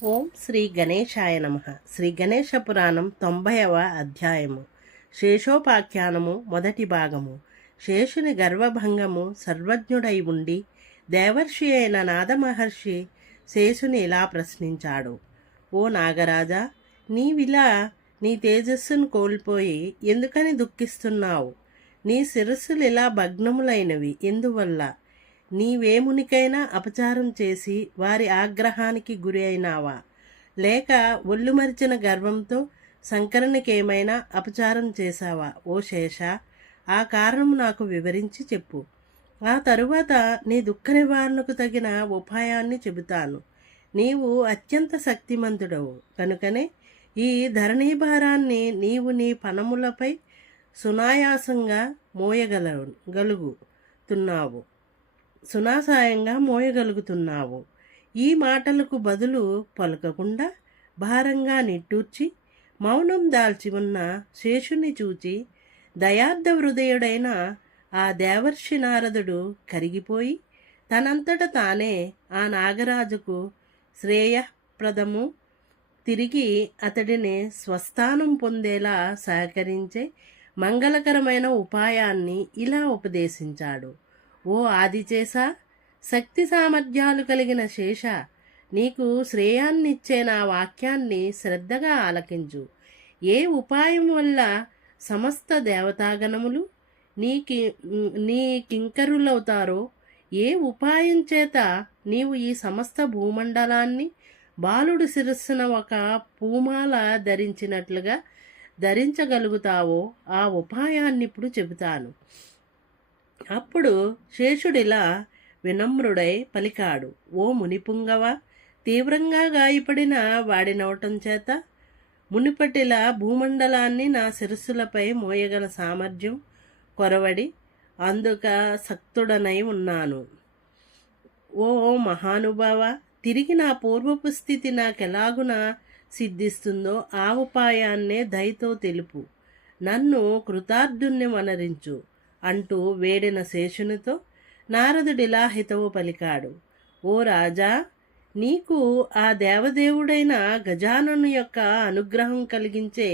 ఓం శ్రీ గణేశాయ నమః. శ్రీ గణేశ పురాణం 90వ అధ్యాయము. శేషోపాఖ్యానము మొదటి భాగము. శేషుని గర్వభంగము. సర్వజ్ఞుడై ఉండి దేవర్షి అయిన నాదమహర్షి శేషుని ఇలా ప్రశ్నించాడు. ఓ నాగరాజా, నీవిలా నీ తేజస్సును కోల్పోయి ఎందుకని దుఃఖిస్తున్నావు? నీ శిరస్సులు ఇలా భగ్నములైనవి ఎందువల్ల? నీవేమునికైనా అపచారం చేసి వారి ఆగ్రహానికి గురి అయినావా? లేక ఒళ్ళు మరిచిన గర్వంతో శంకరునికేమైనా అపచారం చేశావా? ఓ శేష, ఆ కారణము నాకు వివరించి చెప్పు. ఆ తరువాత నీ దుఃఖ నివారణకు తగిన ఉపాయాన్ని చెబుతాను. నీవు అత్యంత శక్తిమంతుడవు కనుకనే ఈ ధరణీభారాన్ని నీవు నీ పనములపై సునాయాసంగా మోయగలుగుతున్నావు. ఈ మాటలకు బదులు పలకకుండా భారంగా నిట్టూర్చి మౌనం దాల్చి ఉన్న శేషుని చూచి దయార్థ హృదయుడైన ఆ దేవర్షి నారదుడు కరిగిపోయి తనంతట తానే ఆ నాగరాజుకు శ్రేయప్రదము తిరిగి అతడిని స్వస్థానం పొందేలా సహకరించే మంగళకరమైన ఉపాయాన్ని ఇలా ఉపదేశించాడు. ఓ ఆదిచేస, శక్తి సామర్థ్యాలు కలిగిన శేష, నీకు శ్రేయాన్నిచ్చే నా వాక్యాన్ని శ్రద్ధగా ఆలకించు. ఏ ఉపాయం వల్ల సమస్త దేవతాగణములు నీ కింకరులవుతారో, ఏ ఉపాయం చేత నీవు ఈ సమస్త భూమండలాన్ని బాలుడు శిరస్సున ఒక పూమాల ధరించినట్లుగా ధరించగలుగుతావో ఆ ఉపాయాన్ని ఇప్పుడు చెబుతాను. అప్పుడు శేషుడిలా వినమ్రుడై పలికాడు. ఓ మునిపుంగవ, తీవ్రంగా గాయపడిన వాడినవటం చేత మునిపటిలా భూమండలాన్ని నా శిరస్సులపై మోయగల సామర్థ్యం కొరవడి అందుక సక్తుడనై ఉన్నాను. ఓ మహానుభావ, తిరిగి నా పూర్వపు స్థితి నాకెలాగున సిద్ధిస్తుందో ఆ ఉపాయాన్నే దయతో తెలుపు. నన్ను కృతార్థుణ్ణి మనరించు అంటూ వేడిన శేషునితో నారదుడిలా హితవు పలికాడు. ఓ రాజా, నీకు ఆ దేవదేవుడైన గజానను యొక్క అనుగ్రహం కలిగించే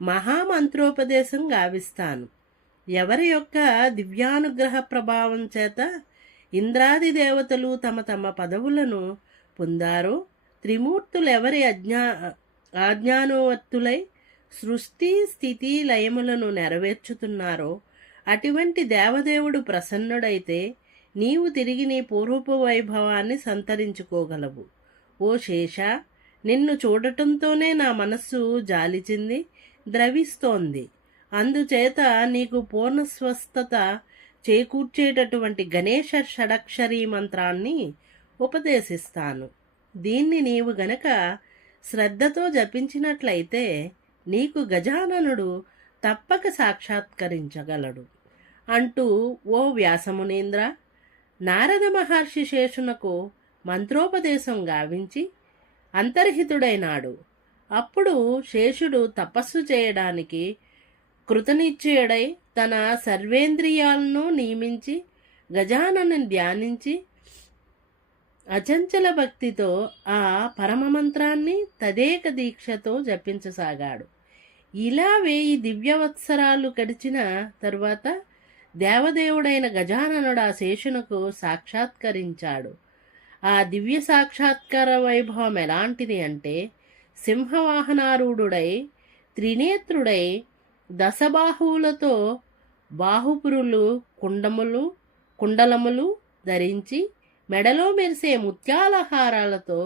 మహామంత్రోపదేశం గావిస్తాను. ఎవరి యొక్క దివ్యానుగ్రహ ప్రభావం చేత ఇంద్రాది దేవతలు తమ తమ పదవులను పొందారో, త్రిమూర్తులెవరి ఆజ్ఞానువర్తులై సృష్టి స్థితి లయములను నెరవేర్చుతున్నారో అటువంటి దేవదేవుడు ప్రసన్నుడైతే నీవు తిరిగి నీ పూర్వపు వైభవాన్ని సంతరించుకోగలవు. ఓ శేష, నిన్ను చూడటంతోనే నా మనస్సు జాలిచింది ద్రవిస్తోంది. అందుచేత నీకు పూర్ణ స్వస్థత చేకూర్చేటటువంటి గణేశ షడక్షరీ మంత్రాన్ని ఉపదేశిస్తాను. దీన్ని నీవు గనక శ్రద్ధతో జపించినట్లయితే నీకు గజాననుడు తప్పక సాక్షాత్కరించగలడు అంటూ ఓ వ్యాసమునీంద్ర, నారద మహర్షి శేషునకు మంత్రోపదేశం గావించి అంతర్హితుడైనాడు. అప్పుడు శేషుడు తపస్సు చేయడానికి కృతనిశ్చయుడై తన సర్వేంద్రియాలను నియమించి గజానను ధ్యానించి అచంచల భక్తితో ఆ పరమమంత్రాన్ని తదేక దీక్షతో జపించసాగాడు. ఇలా 1000 దివ్యవత్సరాలు గడిచిన తరువాత దేవదేవుడైన గజాననుడు ఆ శేషునకు సాక్షాత్కరించాడు. ఆ దివ్య సాక్షాత్కార వైభవం ఎలాంటిది అంటే, సింహవాహనారూఢుడై త్రినేత్రుడై దశబాహువులతో బాహుపురులు కుండలములు ధరించి మెడలో మెరిసే ముత్యాలహారాలతో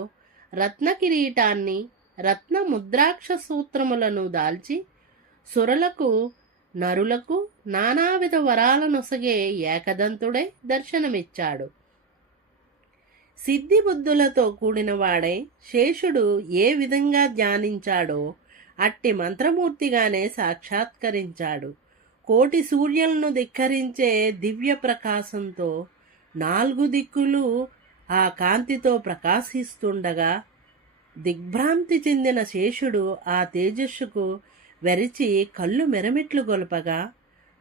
రత్న కిరీటాన్ని రత్న ముద్రాక్ష సూత్రములను దాల్చి సురలకు నరులకు నానావిధ వరాలనొసగే ఏకదంతుడై దర్శనమిచ్చాడు. సిద్ధి బుద్ధులతో కూడినవాడై శేషుడు ఏ విధంగా ధ్యానించాడో అట్టి మంత్రమూర్తిగానే సాక్షాత్కరించాడు. కోటి సూర్యులను ధిక్కరించే దివ్య ప్రకాశంతో 4 దిక్కులు ఆ కాంతితో ప్రకాశిస్తుండగా దిగ్భ్రాంతి చెందిన శేషుడు ఆ తేజస్సుకు వెరచి కళ్ళు మెరమిట్లు గొలపగా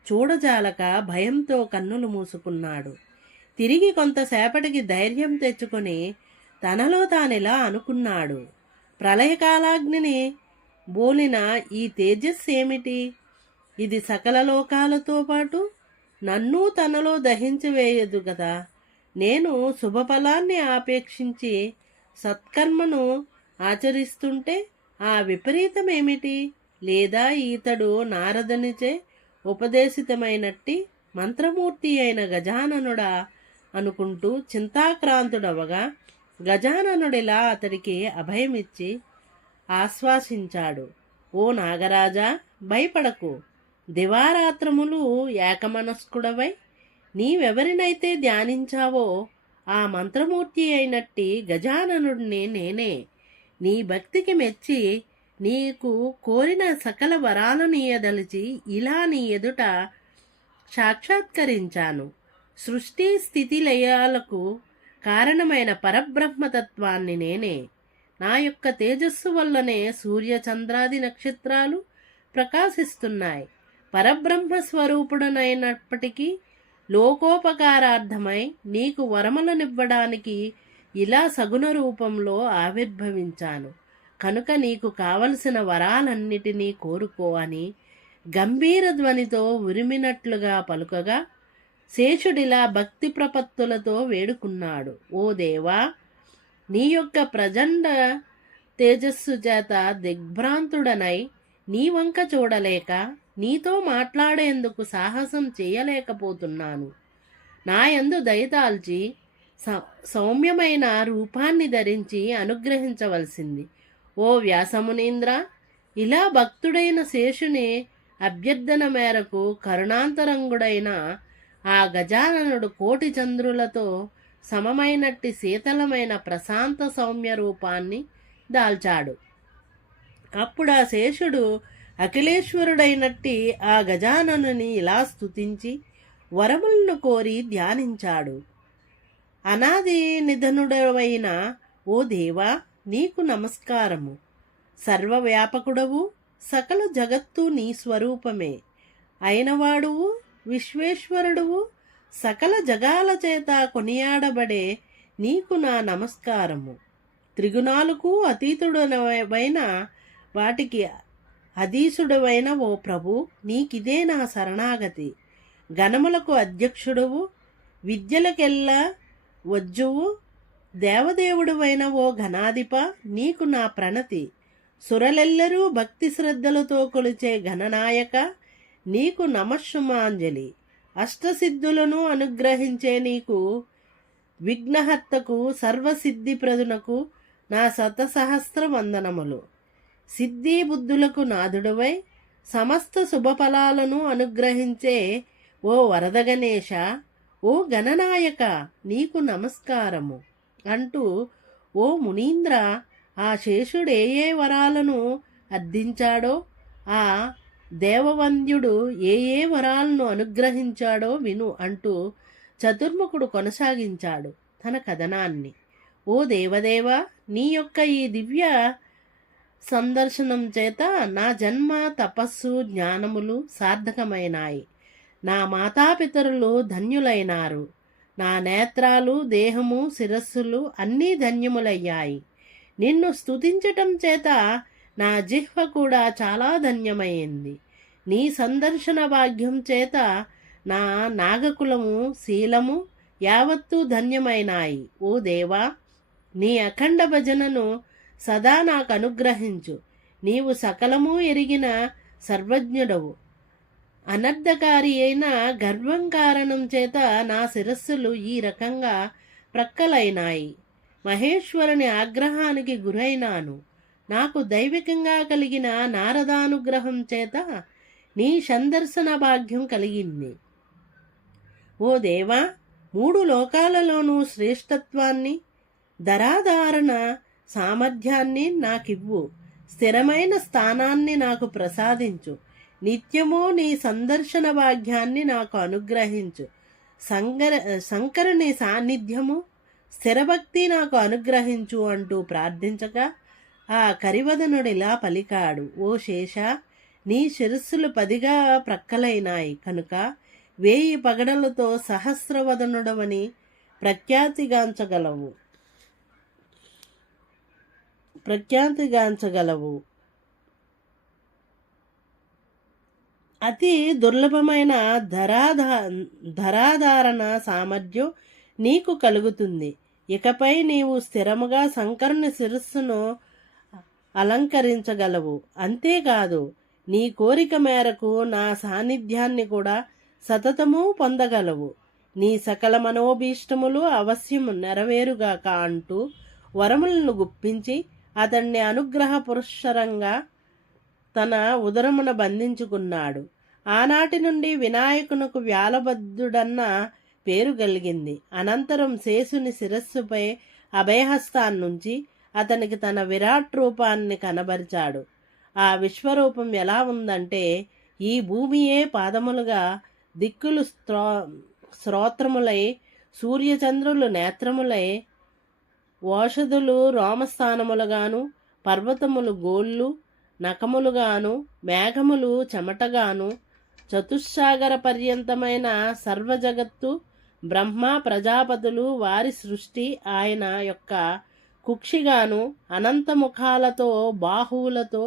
చూడజాలక భయంతో కన్నులు మూసుకున్నాడు. తిరిగి కొంతసేపటికి ధైర్యం తెచ్చుకొని తనలో తానిలా అనుకున్నాడు. ప్రళయకాలాగ్నిని బోలిన ఈ తేజస్సు ఏమిటి? ఇది సకల లోకాలతో పాటు నన్ను తనలో దహించివేయదు కదా. నేను శుభఫలాన్ని ఆపేక్షించి సత్కర్మను ఆచరిస్తుంటే ఆ విపరీతం ఏమిటి? లేదా ఈతడు నారదునిచే ఉపదేశితమైనట్టి మంత్రమూర్తి అయిన గజాననుడా అనుకుంటూ చింతాక్రాంతుడవగా, గజాననుడిలా అతడికి అభయమిచ్చి ఆశ్వాసించాడు. ఓ నాగరాజా, భయపడకు. దివారాత్రములు ఏకమనస్కుడవై నీవెవరినైతే ధ్యానించావో ఆ మంత్రమూర్తి అయినట్టి గజాననుడిని నేనే. నీ భక్తికి మెచ్చి నీకు కోరిన సకల వరాలనీయదలిచి ఇలా నీ ఎదుట సాక్షాత్కరించాను. సృష్టి స్థితి లయాలకు కారణమైన పరబ్రహ్మతత్వాన్ని నేనే. నా యొక్క తేజస్సు వల్లనే సూర్య చంద్రాది నక్షత్రాలు ప్రకాశిస్తున్నాయి. పరబ్రహ్మ స్వరూపుడనైనప్పటికీ లోకోపకారార్థమై నీకు వరములనివ్వడానికి ఇలా సగుణ రూపంలో ఆవిర్భవించాను. కనుక నీకు కావలసిన వరాలన్నిటినీ కోరుకో అని గంభీర ధ్వనితో ఉరిమినట్లుగా పలుకగా శేషుడిలా భక్తి ప్రపత్తులతో వేడుకున్నాడు. ఓ దేవా, నీ యొక్క ప్రచండ తేజస్సు చేత దిగ్భ్రాంతుడనై నీ వంక చూడలేక నీతో మాట్లాడేందుకు సాహసం చేయలేకపోతున్నాను. నాయందు దయతాల్చి సౌమ్యమైన రూపాన్ని ధరించి అనుగ్రహించవలసింది. ఓ వ్యాసమునీంద్ర, ఇలా భక్తుడైన శేషుని అభ్యర్థన మేరకు కరుణాంతరంగుడైన ఆ గజాననుడు కోటి చంద్రులతో సమమైనట్టి శీతలమైన ప్రశాంత సౌమ్య రూపాన్ని దాల్చాడు. అప్పుడు ఆ శేషుడు అఖిలేశ్వరుడైనట్టి ఆ గజాననుని ఇలా స్తుతించి వరములను కోరి ధ్యానించాడు. అనాది నిధనుడవైన ఓ దేవా, నీకు నమస్కారము. సర్వవ్యాపకుడవు, సకల జగత్తు నీ స్వరూపమే అయినవాడువు, విశ్వేశ్వరుడువు, సకల జగాల చేత కొనియాడబడే నీకు నా నమస్కారము. త్రిగుణాలకు అతీతుడవైన వాటికి అధీసుడవైన ఓ ప్రభు, నీకిదే నా శరణాగతి. గణములకు అధ్యక్షుడువు, విద్యలకెల్లా వజ్జువు, దేవదేవుడువైన ఓ ఘనాధిప, నీకు నా ప్రణతి. సురలెల్లరూ భక్తి శ్రద్ధలతో కొలిచే ఘననాయక, నీకు నమఃసుమాంజలి. అష్టసిద్ధులను అనుగ్రహించే నీకు, విఘ్నహర్తకు, సర్వసిద్ధిప్రదునకు నా శతసహస్ర వందనములు. సిద్ధి బుద్ధులకు నాథుడవై సమస్త శుభఫలాలను అనుగ్రహించే ఓ వరద గణేశ, ఓ గణనాయక, నీకు నమస్కారము అంటూ, ఓ మునీంద్ర, ఆ శేషుడు ఏ వరాలను అర్థించాడో, ఆ దేవవంద్యుడు ఏ వరాలను అనుగ్రహించాడో విను అంటూ చతుర్ముఖుడు కొనసాగించాడు తన కథనాన్ని. ఓ దేవదేవ, నీ యొక్క ఈ దివ్య సందర్శనం చేత నా జన్మ, తపస్సు, జ్ఞానములు సార్థకమైనాయి. నా మాతాపితరులు ధన్యులైనారు. నా నేత్రాలు, దేహము, శిరస్సులు అన్నీ ధన్యములయ్యాయి. నిన్ను స్తుతించటం చేత నా జిహ్వ కూడా చాలా ధన్యమైంది. నీ సందర్శన భాగ్యం చేత నా నాగకులము, శీలము యావత్తూ ధన్యమైనాయి. ఓ దేవా, నీ అఖండ భజనను సదా నాకు అనుగ్రహించు. నీవు సకలము ఎరిగిన సర్వజ్ఞుడవు. అనర్థకారి అయిన గర్వం కారణం చేత నా శిరస్సులు ఈ రకంగా ప్రక్కలైనాయి. మహేశ్వరుని ఆగ్రహానికి గురైనాను. నాకు దైవికంగా కలిగిన నారదానుగ్రహం చేత నీ సందర్శన భాగ్యం కలిగింది. ఓ దేవా, 3 లోకాలలోనూ శ్రేష్టత్వాన్ని, ధరాధారణ సామర్థ్యాన్ని నాకివ్వు. స్థిరమైన స్థానాన్ని నాకు ప్రసాదించు. నిత్యము నీ సందర్శన భాగ్యాన్ని నాకు అనుగ్రహించు. శంకరుని సాన్నిధ్యము, స్థిరభక్తి నాకు అనుగ్రహించు అంటూ ప్రార్థించగా ఆ కరివదనుడిలా పలికాడు. ఓ శేష, నీ శిరస్సులు 10గా ప్రక్కలైనాయి కనుక 1000 పగడలతో సహస్రవదనుడవని ప్రఖ్యాతిగాంచగలవు. ప్రఖ్యాతిగాంచగలవు. అతి దుర్లభమైన ధరాధారణ సామర్థ్యం నీకు కలుగుతుంది. ఇకపై నీవు స్థిరముగా శంకరుని శిరస్సును అలంకరించగలవు. అంతేకాదు నీ కోరిక మేరకు నా సాన్నిధ్యాన్ని కూడా సతతము పొందగలవు. నీ సకల మనోభీష్టములు అవశ్యము నెరవేరుగాక అంటూ వరములను గుప్పించి అతన్ని అనుగ్రహ పురస్సరంగా తన ఉదరమున బంధించుకున్నాడు. ఆనాటి నుండి వినాయకునకు వ్యాలబద్ధుడన్న పేరు కలిగింది. అనంతరం శేషుని శిరస్సుపై అభయహస్తాన్నుంచి అతనికి తన విరాట్ రూపాన్ని కనబరిచాడు. ఆ విశ్వరూపం ఎలా ఉందంటే, ఈ భూమియే పాదములుగా, దిక్కులు శ్రోత్రములై, సూర్యచంద్రులు నేత్రములై, ఓషధులు రోమస్థానములుగాను, పర్వతములు గోళ్ళు నఖములుగాను, మేఘములు చెమటగాను, చతుస్సాగర పర్యంతమైన సర్వజగత్తు, బ్రహ్మ ప్రజాపతులు వారి సృష్టి ఆయన యొక్క కుక్షిగాను, అనంత ముఖాలతో బాహువులతో,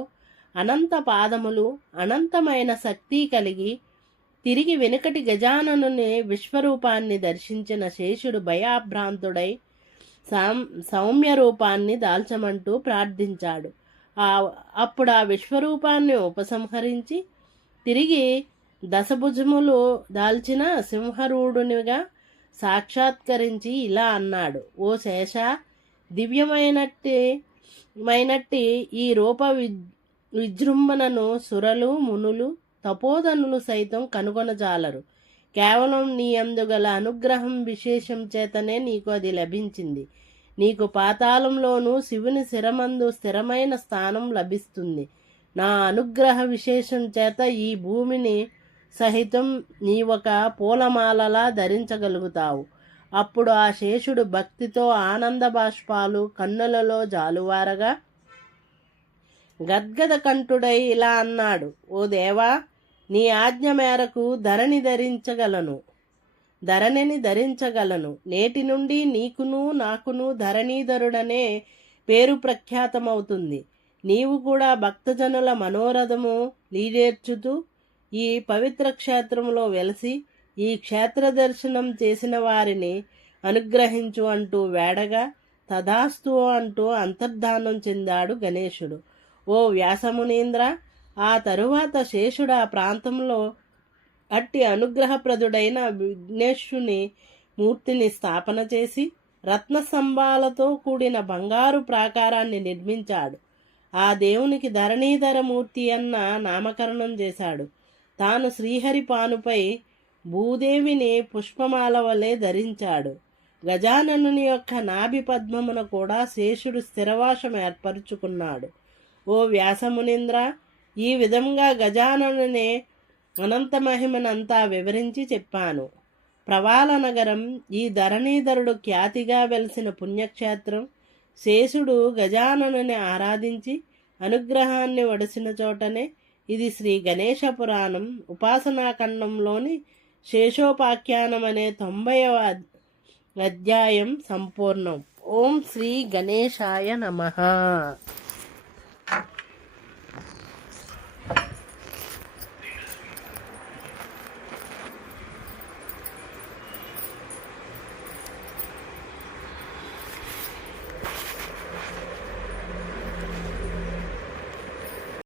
అనంత పాదములు, అనంతమైన శక్తి కలిగి తిరిగి వెనుకటి గజాననుని విశ్వరూపాన్ని దర్శించిన శేషుడు భయాభ్రాంతుడై సౌమ్య రూపాన్ని దాల్చమంటూ ప్రార్థించాడు. అప్పుడు ఆ విశ్వరూపాన్ని ఉపసంహరించి తిరిగి దశభుజములు దాల్చిన సింహరూఢునిగా సాక్షాత్కరించి ఇలా అన్నాడు: ఓ శేష, దివ్యమైనట్టి ఈ రూప విజృంభణను సురలు, మునులు, తపోధనులు సైతం కనుగొనజాలరు. కేవలం నీ అందుగల అనుగ్రహం విశేషం చేతనే నీకు అది లభించింది. నీకు పాతాళంలోనూ శివుని శిరమందు స్థిరమైన స్థానం లభిస్తుంది. నా అనుగ్రహ విశేషం చేత ఈ భూమిని సహితం నీ ఒక పూలమాలలా ధరించగలుగుతావు. అప్పుడు ఆ శేషుడు భక్తితో ఆనంద బాష్పాలు కన్నులలో జాలువారగా గద్గద కంఠుడై ఇలా అన్నాడు: ఓ దేవా, నీ ఆజ్ఞ మేరకు ధరణిని ధరించగలను. నేటి నుండి నీకును నాకును ధరణీధరుడనే పేరు ప్రఖ్యాతమవుతుంది. నీవు కూడా భక్తజనుల మనోరథము లీడేర్చుతూ ఈ పవిత్ర క్షేత్రంలో వెలసి ఈ క్షేత్ర దర్శనం చేసిన వారిని అనుగ్రహించు అంటూ వేడగా తదాస్తు అంటూ అంతర్ధానం చెందాడు గణేశుడు. ఓ వ్యాసమునీంద్ర, ఆ తరువాత శేషుడు ఆ ప్రాంతంలో అట్టి అనుగ్రహప్రదుడైన విఘ్నేశుని మూర్తిని స్థాపన చేసి రత్నస్తంభాలతో కూడిన బంగారు ప్రాకారాన్ని నిర్మించాడు. ఆ దేవునికి ధరణీధర మూర్తి అన్న నామకరణం చేశాడు. తాను శ్రీహరి పానుపై భూదేవిని పుష్పమాల వలె ధరించాడు. గజాననుని యొక్క నాభి పద్మమున కూడా శేషుడు స్థిరవాసం ఏర్పరుచుకున్నాడు. ఓ వ్యాసమునింద్ర, ఈ విధంగా గజాననునే అనంత మహిమనంతా వివరించి చెప్పాను. ప్రవాల నగరం ఈ ధరణీధరుడు ఖ్యాతిగా వెలిసిన పుణ్యక్షేత్రం. శేషుడు గజాననుని ఆరాధించి అనుగ్రహాన్ని వడిసిన చోటనే ఇది శ్రీ గణేశ పురాణం ఉపాసనాఖండంలోని శేషోపాఖ్యానం అనే 90వ అధ్యాయం సంపూర్ణం. ఓం శ్రీ గణేశాయ నమః.